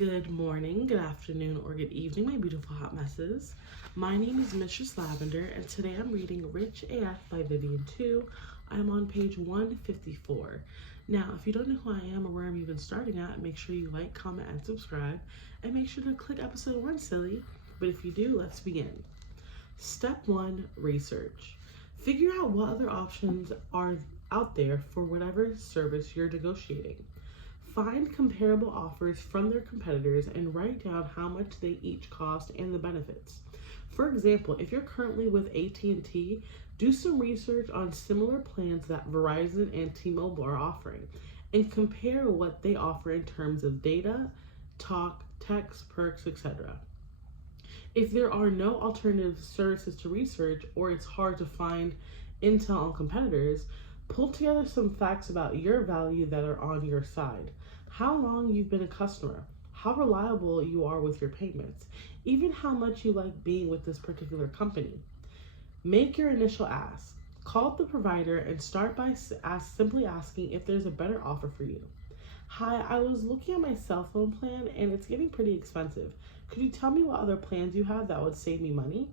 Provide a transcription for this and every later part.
Good morning, good afternoon, or good evening, my beautiful hot messes. My name is Mistress Lavender, and today I'm reading Rich AF by Vivian 2. I'm on page 154. Now, if you don't know who I am or where I'm even starting at, make sure you like, comment, and subscribe, and make sure to click episode 1, silly. But if you do, let's begin. Step 1, research. Figure out what other options are out there for whatever service you're negotiating. Find comparable offers from their competitors and write down how much they each cost and the benefits. For example, if you're currently with AT&T, do some research on similar plans that Verizon and T-Mobile are offering and compare what they offer in terms of data, talk, text, perks, etc. If there are no alternative services to research or it's hard to find intel on competitors, pull together some facts about your value that are on your side. How long you've been a customer, how reliable you are with your payments, even how much you like being with this particular company. Make your initial ask. Call up the provider and start by simply asking if there's a better offer for you. Hi, I was looking at my cell phone plan and it's getting pretty expensive. Could you tell me what other plans you have that would save me money?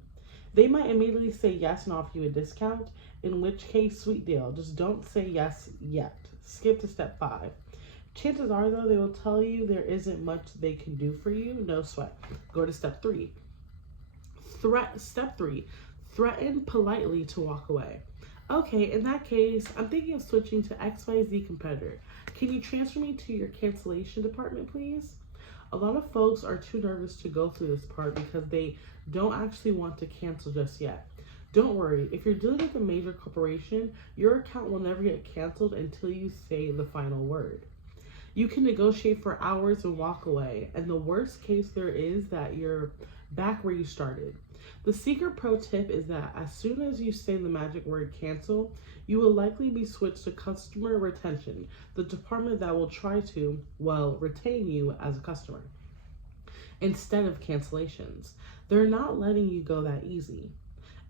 They might immediately say yes and offer you a discount, in which case, sweet deal. Just don't say yes yet. Skip to step 5. Chances are, though, they will tell you there isn't much they can do for you. No sweat. Go to step 3. Step 3. Threaten politely to walk away. Okay, in that case, I'm thinking of switching to XYZ competitor. Can you transfer me to your cancellation department, please? A lot of folks are too nervous to go through this part because they don't actually want to cancel just yet. Don't worry, if you're dealing with a major corporation, your account will never get canceled until you say the final word. You can negotiate for hours and walk away, and the worst case there is that you're back where you started. The secret pro tip is that as soon as you say the magic word cancel, you will likely be switched to customer retention, the department that will try to, retain you as a customer, instead of cancellations. They're not letting you go that easy.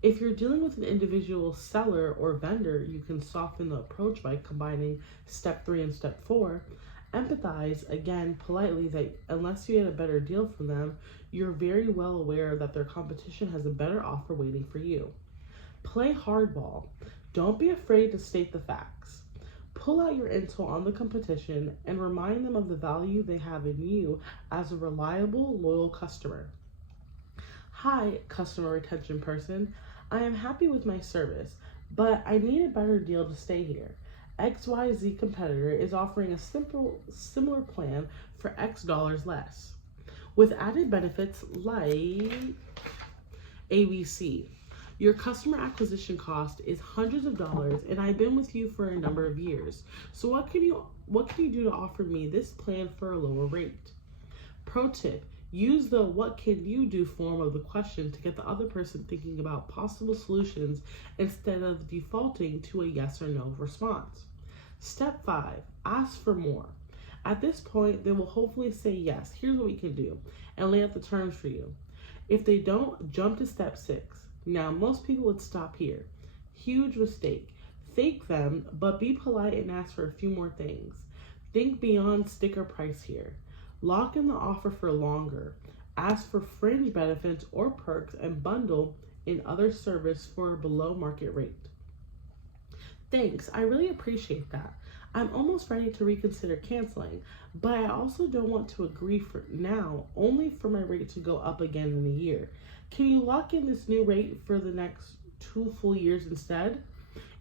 If you're dealing with an individual seller or vendor, you can soften the approach by combining step 3 and step 4. Empathize, again, politely, that unless you get a better deal from them, you're very well aware that their competition has a better offer waiting for you. Play hardball. Don't be afraid to state the facts. Pull out your intel on the competition and remind them of the value they have in you as a reliable, loyal customer. Hi, customer retention person. I am happy with my service, but I need a better deal to stay here. XYZ competitor is offering a similar plan for X dollars less, with added benefits like ABC. Your customer acquisition cost is hundreds of dollars, and I've been with you for a number of years. So what can you do to offer me this plan for a lower rate? Pro tip. Use the what can you do form of the question to get the other person thinking about possible solutions instead of defaulting to a yes or no response. Step 5, ask for more. At this point, they will hopefully say yes, here's what we can do, and lay out the terms for you. If they don't, jump to step 6. Now, most people would stop here. Huge mistake. Thank them, but be polite and ask for a few more things. Think beyond sticker price here. Lock in the offer for longer. Ask for fringe benefits or perks and bundle in other service for a below market rate. Thanks, I really appreciate that. I'm almost ready to reconsider canceling, but I also don't want to agree for now, only for my rate to go up again in a year. Can you lock in this new rate for the next 2 full years instead?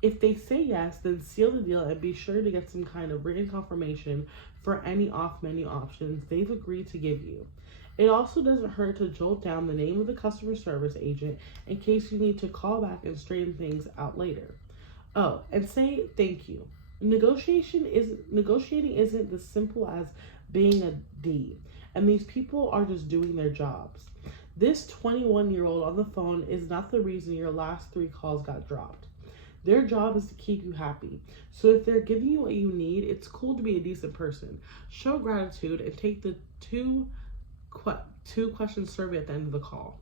If they say yes, then seal the deal and be sure to get some kind of written confirmation for any off-menu options they've agreed to give you. It also doesn't hurt to jolt down the name of the customer service agent in case you need to call back and straighten things out later. Oh, and say thank you. Negotiating isn't as simple as being a D, and these people are just doing their jobs. This 21-year-old on the phone is not the reason your last 3 calls got dropped. Their job is to keep you happy. So if they're giving you what you need, it's cool to be a decent person. Show gratitude and take the two question survey at the end of the call.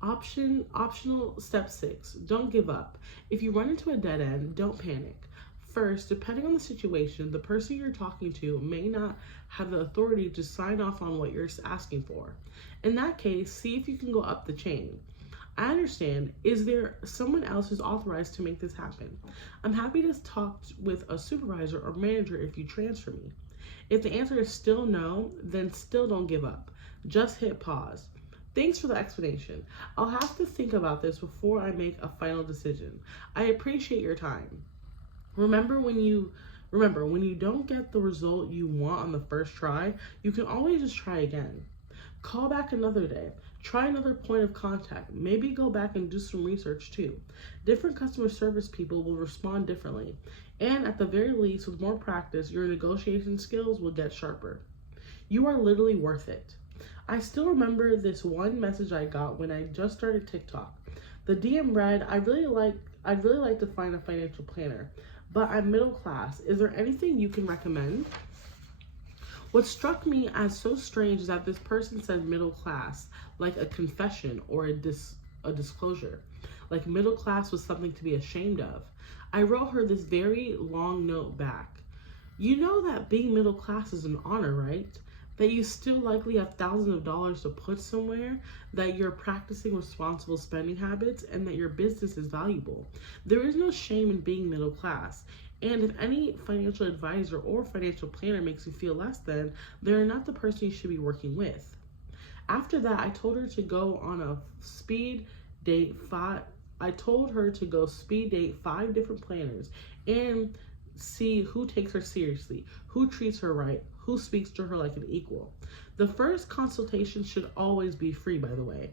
Optional step 6, don't give up. If you run into a dead end, don't panic. first, depending on the situation, the person you're talking to may not have the authority to sign off on what you're asking for. In that case, see if you can go up the chain. I understand. Is there someone else who's authorized to make this happen? I'm happy to talk with a supervisor or manager if you transfer me. If the answer is still no, then still don't give up. Just hit pause. Thanks for the explanation. I'll have to think about this before I make a final decision. I appreciate your time. Remember, when you don't get the result you want on the first try, you can always just try again. Call back another day. Try another point of contact. Maybe go back and do some research too. Different customer service people will respond differently. And at the very least, with more practice, your negotiation skills will get sharper. You are literally worth it. I still remember this one message I got when I just started TikTok. The DM read, I'd really like to find a financial planner, but I'm middle class. Is there anything you can recommend? What struck me as so strange is that this person said middle class, like a confession or a disclosure. Like middle class was something to be ashamed of. I wrote her this very long note back. You know that being middle class is an honor, right? That you still likely have thousands of dollars to put somewhere, that you're practicing responsible spending habits, and that your business is valuable. There is no shame in being middle class. And if any financial advisor or financial planner makes you feel less than, they're not the person you should be working with. After that, I told her to go on a speed date 5 different planners and see who takes her seriously, who treats her right, who speaks to her like an equal. The first consultation should always be free, by the way.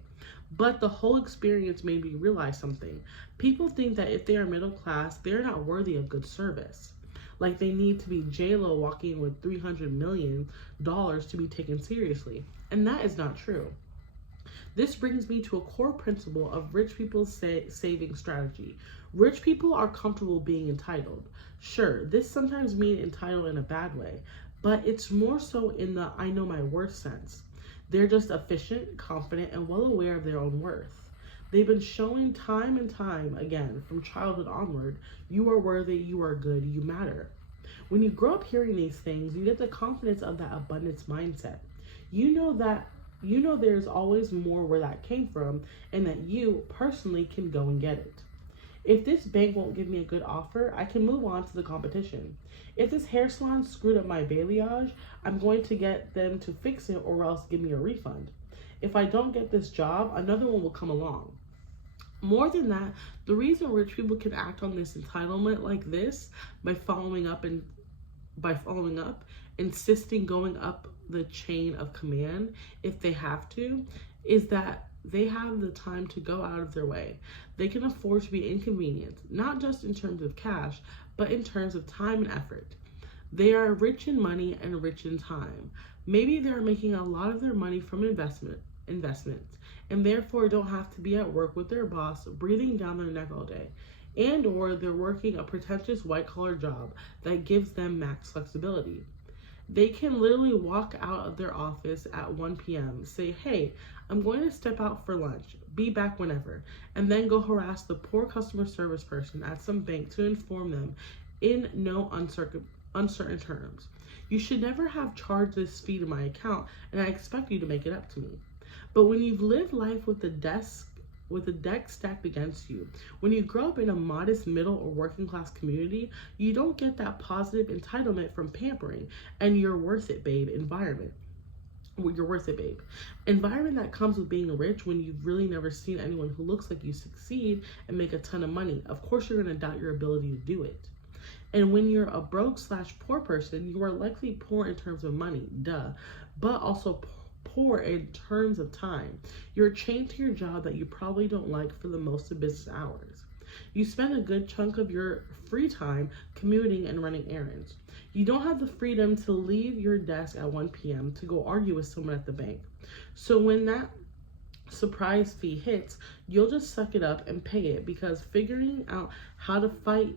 But the whole experience made me realize something. People think that if they are middle class, they're not worthy of good service. Like they need to be J-Lo walking with $300 million to be taken seriously. And that is not true. This brings me to a core principle of rich people's saving strategy. Rich people are comfortable being entitled. Sure, this sometimes means entitled in a bad way, but it's more so in the I know my worth sense. They're just efficient, confident, and well aware of their own worth. They've been showing time and time again, from childhood onward, you are worthy, you are good, you matter. When you grow up hearing these things, you get the confidence of that abundance mindset. You know there's always more where that came from, and that you personally can go and get it. If this bank won't give me a good offer, I can move on to the competition. If this hair salon screwed up my balayage, I'm going to get them to fix it or else give me a refund. If I don't get this job, another one will come along. More than that, the reason rich people can act on this entitlement like this by following up, insisting going up the chain of command if they have to, is that they have the time to go out of their way. They can afford to be inconvenienced, not just in terms of cash, but in terms of time and effort. They are rich in money and rich in time. Maybe they're making a lot of their money from investments, and therefore don't have to be at work with their boss breathing down their neck all day. And or they're working a pretentious white-collar job that gives them max flexibility. They can literally walk out of their office at 1 p.m., say, hey, I'm going to step out for lunch, be back whenever, and then go harass the poor customer service person at some bank to inform them in no uncertain terms. You should never have charged this fee to my account, and I expect you to make it up to me. But when you've lived life with the deck stacked against you, when you grow up in a modest middle or working class community, you don't get that positive entitlement from pampering and you're worth it, babe environment. You're worth it, babe. Environment that comes with being rich when you've really never seen anyone who looks like you succeed and make a ton of money. Of course, you're going to doubt your ability to do it. And when you're a broke/poor person, you are likely poor in terms of money, but also poor in terms of time. You're chained to your job that you probably don't like for the most of business hours. You spend a good chunk of your free time commuting and running errands. You don't have the freedom to leave your desk at 1 p.m. to go argue with someone at the bank. So when that surprise fee hits, you'll just suck it up and pay it, because figuring out how to fight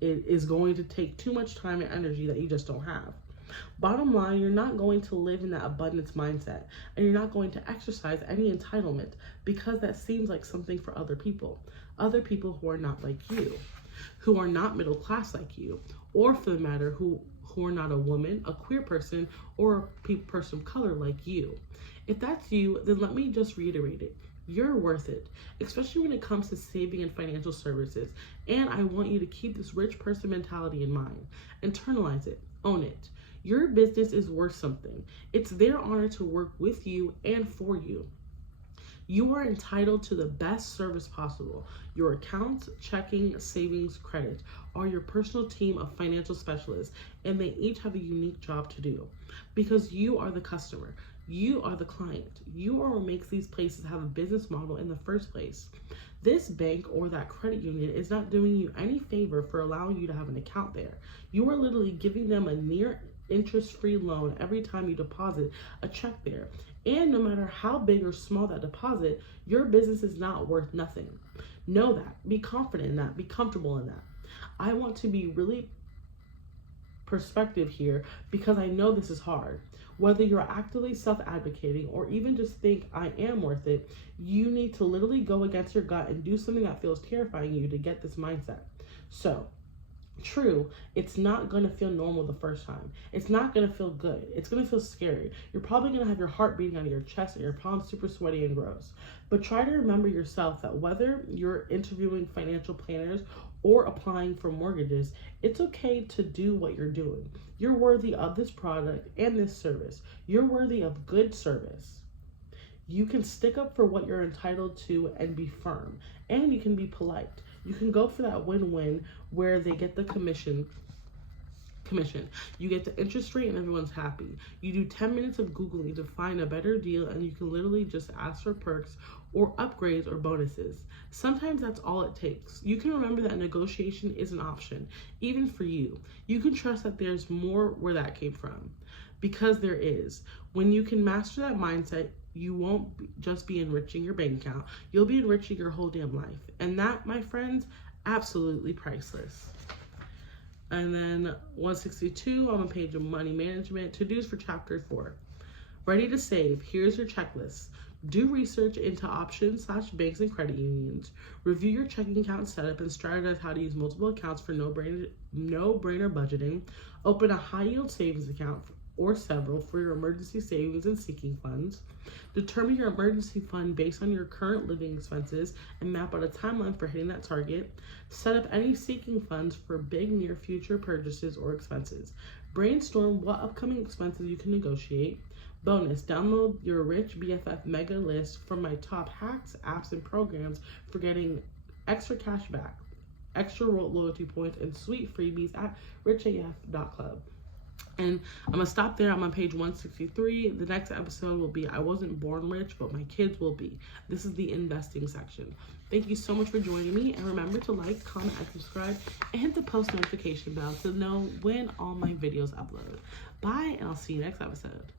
it is going to take too much time and energy that you just don't have. Bottom line, you're not going to live in that abundance mindset, and you're not going to exercise any entitlement because that seems like something for other people who are not like you. who are not middle class like you, or for the matter, who are not a woman, a queer person, or a person of color like you. If that's you, then let me just reiterate it. You're worth it, especially when it comes to saving and financial services. And I want you to keep this rich person mentality in mind. Internalize it, own it. Your business is worth something. It's their honor to work with you and for you. You are entitled to the best service possible. Your accounts, checking, savings, credit are your personal team of financial specialists, and they each have a unique job to do. Because you are the customer, you are the client. You are what makes these places have a business model in the first place. This bank or that credit union is not doing you any favor for allowing you to have an account there. You are literally giving them a near interest-free loan every time you deposit a check there. And no matter how big or small that deposit, your business is not worth nothing. Know that. Be confident in that. Be comfortable in that. I want to be really perspective here because I know this is hard. Whether you're actively self-advocating or even just think I am worth it, you need to literally go against your gut and do something that feels terrifying you to get this mindset. So, true, it's not going to feel normal the first time. It's not going to feel good. It's going to feel scary. You're probably going to have your heart beating out of your chest and your palms super sweaty and gross. But try to remember yourself that whether you're interviewing financial planners or applying for mortgages, it's okay to do what you're doing. You're worthy of this product and this service. You're worthy of good service. You can stick up for what you're entitled to and be firm. And you can be polite. You can go for that win-win where they get the commission. You get the interest rate and everyone's happy. You do 10 minutes of Googling to find a better deal, and you can literally just ask for perks or upgrades or bonuses. Sometimes that's all it takes. You can remember that negotiation is an option, even for you. You can trust that there's more where that came from, because there is. When you can master that mindset, you won't just be enriching your bank account, you'll be enriching your whole damn life. And that, my friends, absolutely priceless. And then 162 on the page of money management, to-dos for chapter 4. Ready to save, here's your checklist. Do research into options/banks and credit unions. Review your checking account setup and strategize how to use multiple accounts for no-brainer budgeting. Open a high-yield savings account or several for your emergency savings and sinking funds. Determine your emergency fund based on your current living expenses and map out a timeline for hitting that target. Set up any sinking funds for big near future purchases or expenses. Brainstorm what upcoming expenses you can negotiate. Bonus, download your Rich BFF mega list from my top hacks, apps, and programs for getting extra cash back, extra loyalty points, and sweet freebies at richaf.club. And I'm going to stop there. I'm on page 163. The next episode will be I wasn't born rich, but my kids will be. This is the investing section. Thank you so much for joining me. And remember to like, comment, and subscribe, and hit the post notification bell to know when all my videos upload. Bye, and I'll see you next episode.